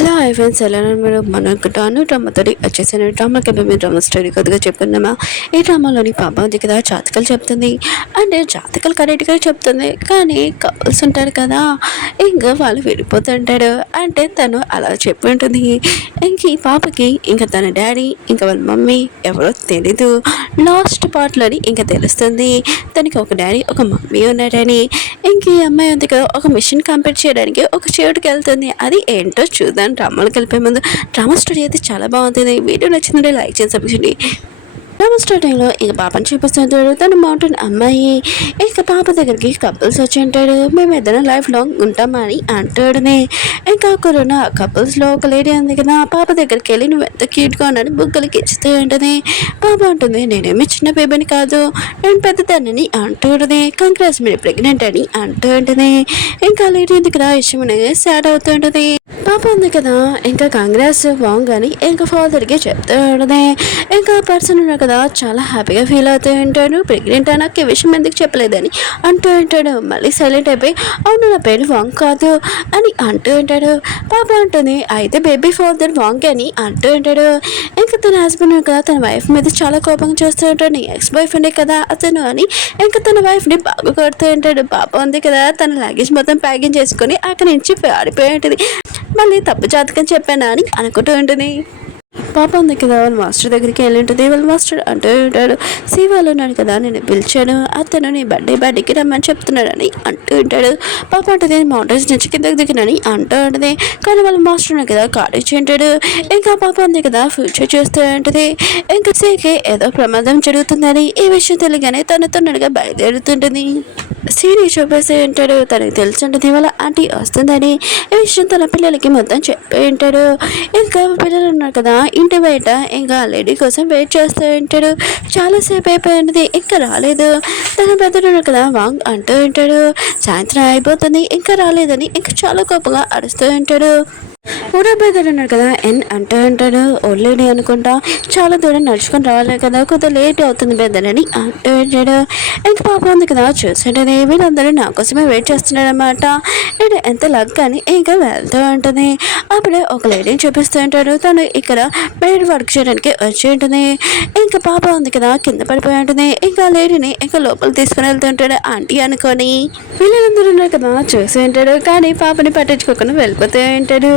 Hello hi friends, ఎలా ఉన్నారు మీరు? మనకు డ్రామాతో వచ్చేసిన డ్రామాకి మేము డ్రామా స్టోరీ కొద్దిగా చెప్పుకున్నామా. ఈ డ్రామాలోని పాప దగ్గర జాతకాలు చెప్తుంది. అంటే జాతకాలు కరెక్ట్గా చెప్తుంది, కానీ కపుల్స్ ఉంటారు కదా, ఇంకా వాళ్ళు విడిపోతుంటారు. అంటే తను అలా చెప్పి ఉంటుంది. ఇంక ఈ పాపకి ఇంకా తన డాడీ ఇంకా వాళ్ళ మమ్మీ ఎవరో తెలీదు. లాస్ట్ పార్ట్లోని ఇంకా తెలుస్తుంది తనకి ఒక డాడీ ఒక మమ్మీ ఉన్నారని. ఇంక ఈ అమ్మాయి ఉంది కదా, ఒక మిషన్ కంప్లీట్ చేయడానికి ఒక చోటుకి వెళ్తుంది. అది ఏంటో చూద్దాం. డ్రామాలకు వెళ్ళిపోయే ముందు డ్రామా స్టోరీ అయితే చాలా బాగుంటుంది. వీడియో నచ్చిందంటే లైక్ చేసి సబ్స్క్రైబ్ చేయండి. డ్రామా స్టార్టింగ్లో ఇక పాపని చూపిస్తుంటాడు. తను మౌంటైన్ అమ్మాయి ఇక పాప దగ్గరికి కపుల్స్ వచ్చి ఉంటాడు. మేము ఇద్దరం లైఫ్ లాంగ్ ఉంటామని అంటాడునే. ఇంకా కరోనా కపుల్స్లో ఒక లేడీ ఉంది కదా, పాప దగ్గరికి వెళ్ళి నువ్వు ఎంత క్యూట్గా ఉన్నాడు బుగ్గలకి ఇచ్చుతూ ఉంటుంది. పాప అంటుంది నేనేమి చిన్న బేబీని కాదు, నేను పెద్దదాన్ని అంటుంటుంది. కంగ్రాట్స్ మీరు ప్రెగ్నెంట్ అని అంటుంటుంది. ఇంకా లేడీ దగ్గర ఇష్టం అనేది సాడ్ అవుతుంటుంది. పాప ఉంది కదా, ఇంకా కాంగ్రెస్ వాంగ్ అని ఇంకా ఫాదర్కి చెప్తూ ఉంటుంది. ఇంకా పర్సన్ ఉన్నారు కదా, చాలా హ్యాపీగా ఫీల్ అవుతూ ఉంటాడు. ప్రెగ్నెంట్ నాకు ఈ విషయం ఎందుకు చెప్పలేదని అంటూ ఉంటాడు. మళ్ళీ సైలెంట్ అయిపోయి అవును నా పేరు వాంగ్ కాదు అని అంటూ ఉంటాడు. పాప అంటుంది అయితే బేబీ ఫాదర్ వాంగ్ అని అంటూ ఉంటాడు. ఇంకా తన హస్బెండ్ కదా తన వైఫ్ మీద చాలా కోపంగా చేస్తూ ఉంటాడు. నీ ఎక్స్ బాయ్ ఫ్రెండే కదా అతను అని ఇంకా తన వైఫ్ని బాగా కొడుతూ ఉంటాడు. పాప ఉంది కదా, తన లగేజ్ మొత్తం ప్యాకింగ్ చేసుకొని అక్కడి నుంచి పారిపోయి ఉంటుంది. మళ్ళీ తప్పు జాతకం చెప్పానా అని అనుకుంటూ ఉంటుంది. పాప ఉంది కదా, వాళ్ళ మాస్టర్ దగ్గరికి వెళ్ళి ఉంటుంది. వాళ్ళ మాస్టర్ అంటూ ఉంటాడు శివాలు ఉన్నాడు కదా, నేను పిలిచాను, అతను నీ బర్త్డేకి రమ్మని చెప్తున్నాడని అంటూ ఉంటాడు. పాప అంటుంది మౌంటైన్స్ నుంచి కిందకి దిగినని అంటూ ఉంటుంది. కానీ వాళ్ళ మాస్టర్ ఉన్నాడు కదా కార్డు ఇచ్చి ఉంటాడు. ఇంకా పాప ఉంది కదా ఫ్యూచర్ చూస్తూ ఉంటుంది. ఇంకా సేకే ఏదో ప్రమాదం జరుగుతుందని ఈ విషయం తెలియగానే తను తొందరగా బయలుదేరుతుంటుంది. సీని చూపేసి ఉంటాడు. తనకి తెలిసి ఉంటుంది వాళ్ళ ఆంటీ వస్తుందని. ఈ విషయం తన పిల్లలకి మొత్తం చెప్పి ఉంటాడు. ఇంకా పిల్లలు ఉన్నారు కదా ఇంటి బయట ఇంకా లేడీ కోసం వెయిట్ చేస్తూ ఉంటాడు. చాలాసేపు అయిపోయినది ఇంకా రాలేదు. తన పెద్దడు ఉన్నారు కదా వాంగ్ అంటూ ఉంటాడు సాయంత్రం అయిపోతుంది ఇంకా రాలేదని ఇంకా చాలా కోపంగా అరుస్తూ ఉంటాడు. ఊరా బెదర్ ఉన్నాడు కదా ఎన్ అంటూ ఉంటాడు ఓల్లేడి అనుకుంటా, చాలా దూరం నడుచుకొని రావాలి కదా, కొద్దిగా లేట్ అవుతుంది బెదర్ అని అంటూ ఉంటాడు. ఇంకా పాప ఉంది కదా చూస్తుంటుంది వీళ్ళందరూ నా కోసమే వెయిట్ చేస్తున్నాడు అనమాట. నేను ఎంత లక్ అని ఇంకా వెళ్తూ ఉంటుంది. అప్పుడే ఒక లేడీని చూపిస్తూ ఉంటాడు. తను ఇక్కడ బయట వర్క్ చేయడానికి వచ్చి ఉంటుంది. ఇంకా పాప ఉంది కదా కింద పడిపోయి ఉంటుంది. ఇంకా లేడీని ఇంకా లోపల తీసుకుని వెళ్తుంటాడు ఆంటీ అనుకొని. వీళ్ళందరూ ఉన్నారు కదా చూసి ఉంటాడు, కానీ పాపని పట్టించుకోకుండా వెళ్ళిపోతూ ఉంటాడు.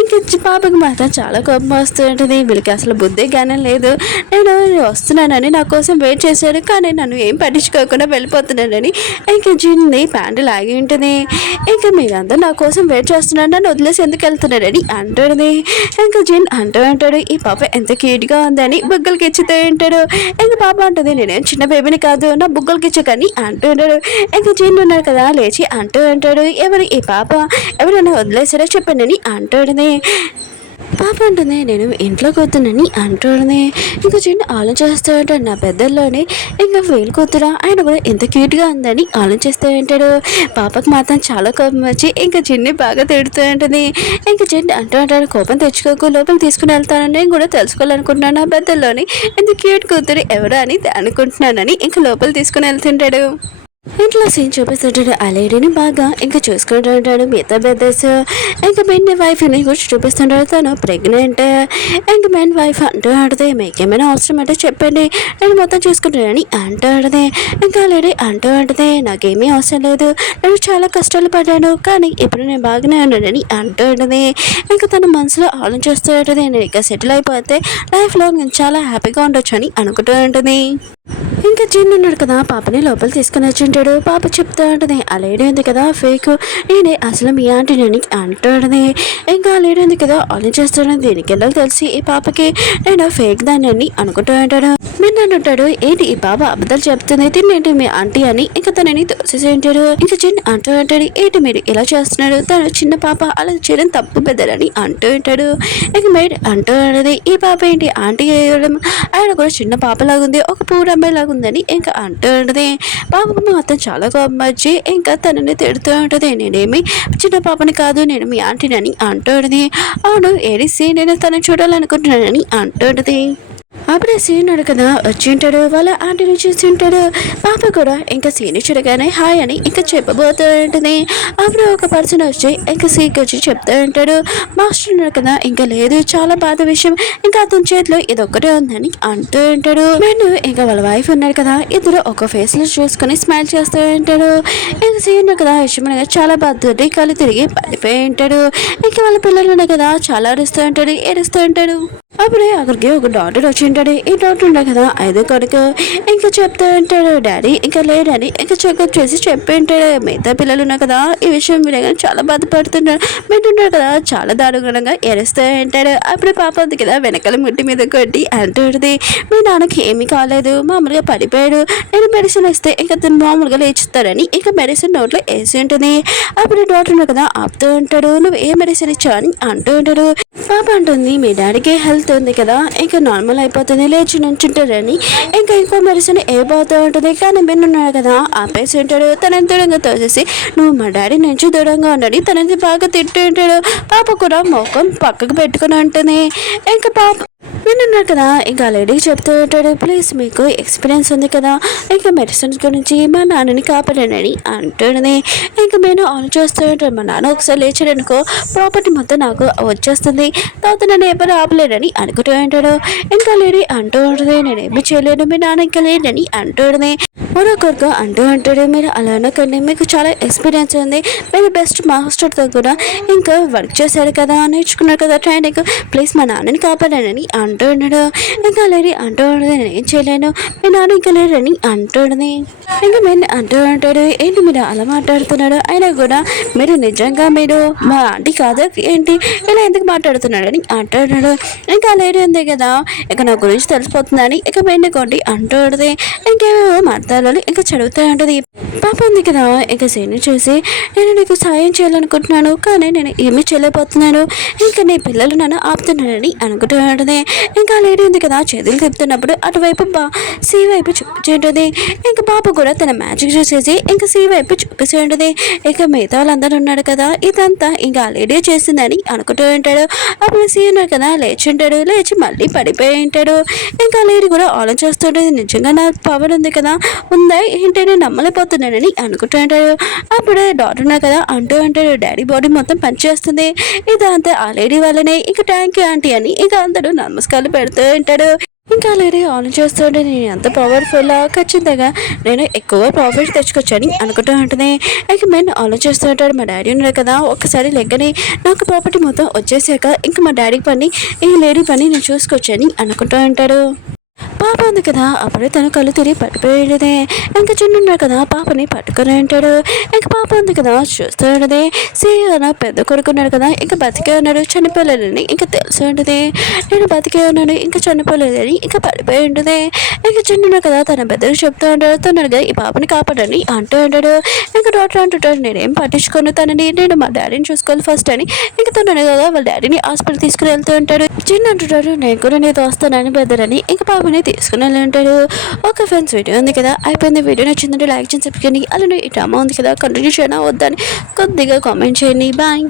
ఇంకా పాపకి మాత్రం చాలా కోపం వస్తూ ఉంటుంది. వీళ్ళకి అసలు బుద్ధి జ్ఞానం లేదు. నేను వస్తున్నానని నా కోసం వెయిట్ చేశారు, కానీ నన్ను ఏం పట్టించుకోకుండా వెళ్ళిపోతున్నానని ఇంకా జిన్ని ప్యాంటు లాగి ఉంటుంది. ఇంకా మీరందరూ నా కోసం వెయిట్ చేస్తున్నారు, నన్ను వదిలేసి ఎందుకు వెళ్తున్నారని అంటుంది. ఇంకా జిన్ అంటూ ఉంటాడు ఈ పాప ఎంత క్యూట్గా ఉందని బుగ్గలకి ఇచ్చుతూ ఉంటాడు. ఇంకా పాప అంటుంది నేనేం చిన్న బేబీని కాదు, నా బుగ్గలకి ఇచ్చు కానీ అంటూ ఉంటాడు. ఇంకా జిన్ ఉన్నారు కదా లేచి అంటూ ఉంటాడు ఎవరు ఈ పాప, ఎవరైనా వదిలేసారో చెప్పండి అని అంటుంది. పాప అంటుంది నేను ఇంట్లోకి వద్దునని అంటుంది. ఇంకా చిన్న ఆలోచిస్తూ ఉంటాడు నా పెద్దల్లోనే ఇంకా వీలు కూతురా ఆయన కూడా ఎంత క్యూట్గా ఉందని ఆలోచిస్తూ ఉంటాడు. పాపకు మాత్రం చాలా కోపం వచ్చి ఇంకా చిన్ని బాగా తిడుతూ ఉంటుంది. ఇంకా చిన్ని అంటూ ఉంటాడు కోపం తెచ్చుకోకు, లోపలికి తీసుకుని వెళ్తానని నేను కూడా తెలుసుకోవాలనుకుంటున్నాను నా పెద్దల్లోని ఎంత క్యూట్ కూతురు ఎవరు అని అనుకుంటున్నానని ఇంకా లోపల తీసుకుని వెళ్తుంటాడు. ఇంట్లో సీన్ చూపిస్తుంటాడు ఆ లేడీని బాగా ఇంకా చూసుకుంటూ ఉంటాడు. మిగతా బ్రదర్స్ ఇంకా మెయిన్ వైఫ్ని కూడా చూపిస్తుంటాడు. తను ప్రెగ్నెంట్. ఇంకా మెయిన్ వైఫ్ అంటూ ఆడితే మీకేమైనా అవసరం అంటే చెప్పండి నేను మొత్తం చూసుకుంటానని అంటూ ఆడితే ఇంకా లేడీ అంటూ ఆడితే నాకేమీ అవసరం లేదు, నేను చాలా కష్టాలు పడ్డాను కానీ ఇప్పుడు నేను బాగానే ఉన్నానని అంటూ ఉంటుంది. ఇంకా తన మనసులో ఆలోచిస్తూ ఉంటుంది నేను ఇక సెటిల్ అయిపోతే లైఫ్లో నేను చాలా హ్యాపీగా ఉండొచ్చు అని అనుకుంటూ ఉంటుంది. ఇంకా జిన్ ఉన్నాడు కదా పాపని లోపల తీసుకుని వచ్చింటాడు. పాప చెప్తూ ఉంటుంది ఆ లేడీ ఉంది కదా ఫేక్, నేనే అసలు మీ ఆంటీని అంటాడని. ఇంకా ఆ లేడీ ఉంది కదా ఆలోచిస్తాడు దీనికి ఎలా తెలిసి ఈ పాపకి నేను ఫేక్ దాన్ని అని అనుకుంటూ ఉంటాడు. మీరు నన్ను ఉంటాడు ఏంటి ఈ పాప అబద్ధాలు చెప్తుంది తినేంటి మీ ఆంటీ అని ఇంకా తనని దోసేసి ఉంటాడు. ఇంకా జిన్ అంటూ ఉంటాడు ఏంటి మీరు ఇలా చేస్తున్నాడు, తను చిన్న పాప అలా చేయడం తప్పు పెద్దలని అంటూ ఉంటాడు. ఇక మేడ్ అంటూ ఉంటుంది ఈ పాప ఏంటి ఆంటీ వేయడం, ఆయన కూడా చిన్న పాపలాగుంది ఒక పూర అమ్మాయి లాగుందని ఇంకా అంటూ ఉంటుంది. పాపకు మాత్రం చాలా కోపం వచ్చి ఇంకా తనని తిడుతూ ఉంటుంది నేనేమి చిన్న పాపని కాదు నేను మీ ఆంటీనని అంటూ ఉంటుంది. అవును ఏడిసి నేను తనని చూడాలనుకుంటున్నానని అంటూ ఉంటుంది. అప్పుడే సీన్ కదా వచ్చి ఉంటాడు, వాళ్ళ ఆంటీని చూసి ఉంటాడు. పాప కూడా ఇంకా సీని చూడగానే హాయ్ అని ఇంకా చెప్పబోతూ ఉంటుంది. అప్పుడు ఒక పర్సన్ వచ్చి ఇంకా సీకి వచ్చి చెప్తూ ఉంటాడు. మాస్టర్ ఉన్నాడు కదా ఇంకా లేదు, చాలా బాధ విషయం, ఇంకా అతని చేతిలో ఇది ఒక్కటే ఉందని అంటూ ఉంటాడు. నేను ఇంకా వాళ్ళ వైఫ్ ఉన్నాడు కదా, ఇద్దరు ఒక ఫేస్ లో చూసుకొని స్మైల్ చేస్తూ ఉంటాడు. ఇంకా సీన్ కదా యశ్మని చాలా బాధ కళ్ళు తిరిగి పడిపోయి ఉంటాడు. ఇంకా వాళ్ళ పిల్లలు ఉన్నాయి కదా చాలా అరుస్తూ ఉంటాడు, ఏడుస్తూ ఉంటాడు. అప్పుడే అక్కడికి ఒక డాక్టర్ వచ్చి ఉంటాడు. ఈ డాక్టర్ ఉండే కదా ఐదో కొడుకు ఇంకా చెప్తూ ఉంటాడు డాడీ ఇంకా లేడని ఇంకా చెకప్ చేసి చెప్పి ఉంటాడు. మిగతా పిల్లలు ఉన్నా కదా ఈ విషయం వినగానే చాలా బాధపడుతున్నాడు. వింటున్నాడు కదా చాలా దారుణంగా ఏడుస్తూ ఉంటాడు. అప్పుడే పాప ఉంది కదా వెనకాల ముట్టి మీద కొట్టి అంటుంది, మీ నాన్నకి ఏమీ కాలేదు, మామూలుగా పడిపోయాడు, నేను మెడిసిన్ ఇస్తే ఇంకా తను మామూలుగా లేచుతాడని ఇంకా మెడిసిన్ నోట్లో వేసి ఉంటుంది. అప్పుడు డాక్టర్ ఉన్నా కదా ఆపుతూ ఉంటాడు, నువ్వు ఏ మెడిసిన్ ఇచ్చావు అని అంటూ ఉంటాడు. పాప అంటుంది మీ డాడీకి హెల్త్ ఉంది కదా ఇంకా నార్మల్ అయిపోతుంది, లేచి నుంచుంటారని ఇంకా ఇంకో మెడిసిన్ అయిపోతూ ఉంటుంది. కానీ విన్నాడు కదా ఆపేసి ఉంటాడు. తనని దూరంగా తోసేసి నువ్వు మా డాడీ నుంచి దూరంగా ఉండని తనది బాగా తింటూ ఉంటాడు. పాప కూడా మొఖం పక్కకు పెట్టుకుని ఉంటుంది. ఇంకా పాప విన్నాడు కదా ఇంకా లేడీకి చెప్తూ ఉంటాడు, ప్లీజ్ మీకు ఎక్స్పీరియన్స్ ఉంది కదా ఇంకా మెడిసిన్స్ గురించి మా నాన్నని కాపాడనని అంటుంది. ఇంకా నేను ఆన్ చేస్తూ ఉంటాను, మా నాన్న ఒకసారి లేచాడనుకో ప్రాపర్టీ మొత్తం నాకు వచ్చేస్తుంది, తర్వాత నన్ను ఎవరు ఆపలేడని అనుకుంటూ ఉంటాడు. ఇంకా లేడీ అంటూ ఉంటుంది, నేనేమి చేయలేను, మీ నాన్న ఇంకా లేడని అంటుంది. మరొకరుగా అంటూ అంటాడు, మీరు అలా అనకండి, మీకు చాలా ఎక్స్పీరియన్స్ ఉంది, మీరు బెస్ట్ మాస్టర్తో కూడా ఇంకా వర్క్ చేశారు కదా, నేర్చుకున్నారు కదా ట్రైనింగ్, ప్లీజ్ మా నాన్నని కాపాడానని అంటూ ఉన్నాడు. ఇంకా లేడీ అంటూ ఉండదు, నేను ఏం చేయలేను, మీ నాన్న ఇంకా లేరని అంటుంది. ఇంకా మీరు అంటూ ఉంటాడు, ఏంటి మీరు అలా మాట్లాడుతున్నాడు, అయినా కూడా మీరు నిజంగా మీరు మా ఆంటీ కాదా ఏంటి, ఇలా ఎందుకు మాట్లాడుతున్నాడని అంటున్నాడు. ఇంకా లేడీ ఉంది కదా ఇక నా గురించి తెలిసిపోతుందని ఇక వెండుకోండి అంటూ ఉంటుంది. ఇంకేమో మాట్లాడాలి ఇంకా చదువుతూ ఉంటుంది. పాప ఉంది కదా ఇంకా సీని చూసి నేను నీకు సాయం చేయాలనుకుంటున్నాను కానీ నేను ఏమీ చేయలేకపోతున్నాను, ఇంకా నీ పిల్లలు నన్ను ఆపుతున్నానని అనుకుంటూ ఉంటుంది. ఇంకా లేడీ ఉంది కదా చేతులు తిప్పుతున్నప్పుడు అటువైపు సి వైపు చూపించేంటుంది. ఇంకా పాప కూడా తన మ్యాజిక్ చూసేసి ఇంకా సి వైపు చూపిస్తూ ఉంటుంది. ఇక మిగతా వాళ్ళందరూ ఉన్నాడు కదా ఇదంతా ఇంకా లేడీ చేసిందని అనుకుంటూ ఉంటాడు. అప్పుడు సి ఉన్నాడు కదా లేచి ఉంటాడు, లేచి మళ్ళీ పడిపోయి ఉంటాడు. ఇంకా లేడీ కూడా ఆలోచిస్తుంటుంది, నిజంగా నా పవర్ ఉంది కదా, ఉందా ఏంటి నేను నమ్మలేకపోతున్నానని అనుకుంటూ ఉంటాడు. అప్పుడే డాక్టర్ ఉన్నా కదా అంటూ అంటాడు, డాడీ బాడీ మొత్తం పనిచేస్తుంది, ఇదంతా ఆ లేడీ వల్లనే, ఇంకా థ్యాంక్ యూ ఆంటీ అని ఇంకా అందరూ నమస్కారాలు పెడుతూ ఉంటాడు. ఇంకా లేడీ ఆన్ చేస్తుంటే నేను ఎంత పవర్ఫుల్, ఖచ్చితంగా నేను ఎక్కువ ప్రాఫిట్ తెచ్చుకోవచ్చని అనుకుంటూ ఉంటుంది. ఇంకా మేము ఆలోచిస్తూ ఉంటాడు, మా డాడీ ఉన్నారు కదా ఒక్కసారి లెక్కని నాకు ప్రాపర్టీ మొత్తం వచ్చేసాక ఇంకా మా డాడీ పని ఈ లేడీ పని నేను చూసుకోవచ్చని అనుకుంటూ ఉంటాడు. పాప ఉంది కదా అప్పుడే తన కళ్ళు తిరిగి పడిపోయేదే. ఇంకా చిన్నున్నాడు కదా పాపని పట్టుకొని ఉంటాడు. ఇంకా పాప ఉంది కదా చూస్తూ ఉండదే, సీన పెద్ద కొడుకున్నాడు కదా ఇంకా బతికే ఉన్నాడు, చనిపోలేదని ఇంకా తెలిసి ఉంటుంది. నేను బతికే ఉన్నాను ఇంకా చనిపోలేదని ఇంకా పడిపోయి ఉంటుంది. ఇంకా చిన్నున్నాడు కదా తన పెద్దకు చెప్తూ ఉంటాడు, తొందరగా ఈ పాపని కాపాడని అంటూ ఉంటాడు. ఇంకా డాక్టర్ అంటుంటాడు, నేనేం పట్టించుకోను తనని, నేను మా డాడీని చూసుకోవాలి ఫస్ట్ అని ఇంకా తొందరగా వాళ్ళ డాడీని హాస్పిటల్ తీసుకుని వెళ్తూ ఉంటాడు. చిన్న అంటుంటాడు, నేను కూడా నీతో వస్తానని బెదరని ఇంకా పాపని తీసుకుని వెళ్ళి ఉంటాడు. ఓకే ఫ్రెండ్స్ వీడియో ఉంది కదా అయిపోయింది. వీడియో నచ్చిందంటే లైక్ చేసి సబ్స్క్రైబ్ చేయండి. అలానే ఈ డ్రామా ఉంది కదా కంటిన్యూ చేయనా వద్దని కొద్దిగా కామెంట్ చేయండి. బాయ్.